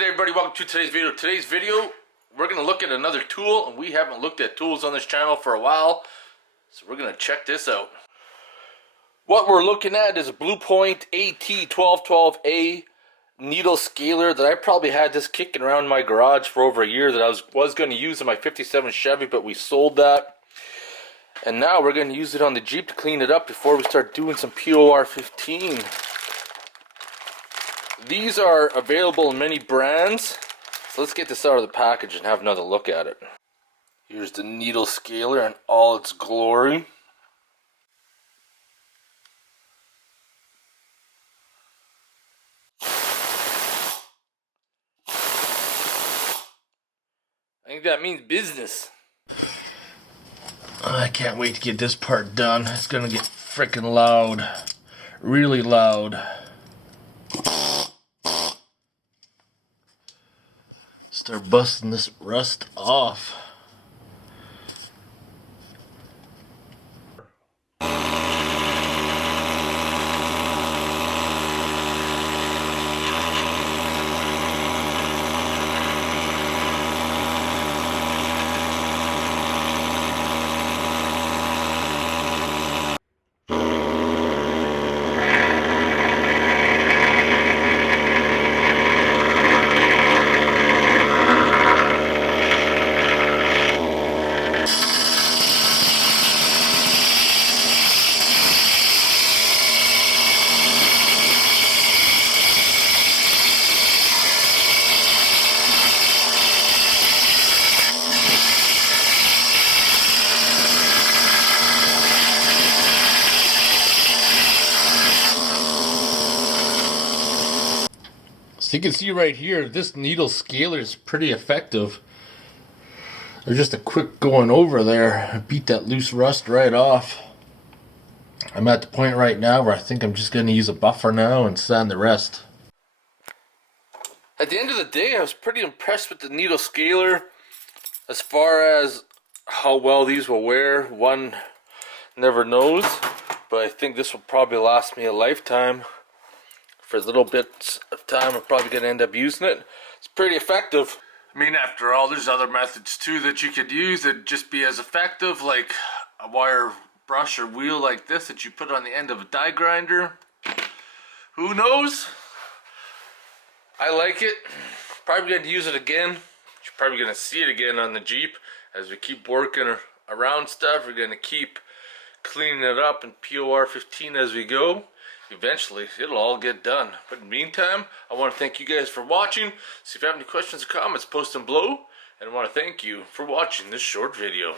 Good day, everybody. Welcome to today's video. Today's video, we're going to look at another tool, and we haven't looked at tools on this channel for a while, so we're going to check this out. What we're looking at is a Blue Point AT1212A needle scaler that I probably had this kicking around my garage for over a year that I was going to use in my 57 Chevy, but we sold that. And now we're going to use it on the Jeep to clean it up before we start doing some POR 15. These are available in many brands, so let's get this out of the package and have another look at it. Here's the needle scaler in all its glory. I think that means business. I can't wait to get this part done. It's gonna get freaking loud. Really loud. Start busting this rust off. So you can see right here, this needle scaler is pretty effective. There's just a quick going over there, beat that loose rust right off. I'm at the point right now where I think I'm just going to use a buffer now and sand the rest. At the end of the day, I was pretty impressed with the needle scaler as far as how well these will wear. One never knows, but I think this will probably last me a lifetime. For little bits of time, I'm probably going to end up using it. It's pretty effective. I mean, after all, there's other methods too that you could use that just be as effective, like a wire brush or wheel like this that you put on the end of a die grinder. Who knows? I like it. Probably going to use it again. You're probably going to see it again on the Jeep as we keep working around stuff. We're going to keep cleaning it up in POR 15 as we go. Eventually, it'll all get done. But in the meantime, I want to thank you guys for watching. So if you have any questions or comments, post them below. And I want to thank you for watching this short video.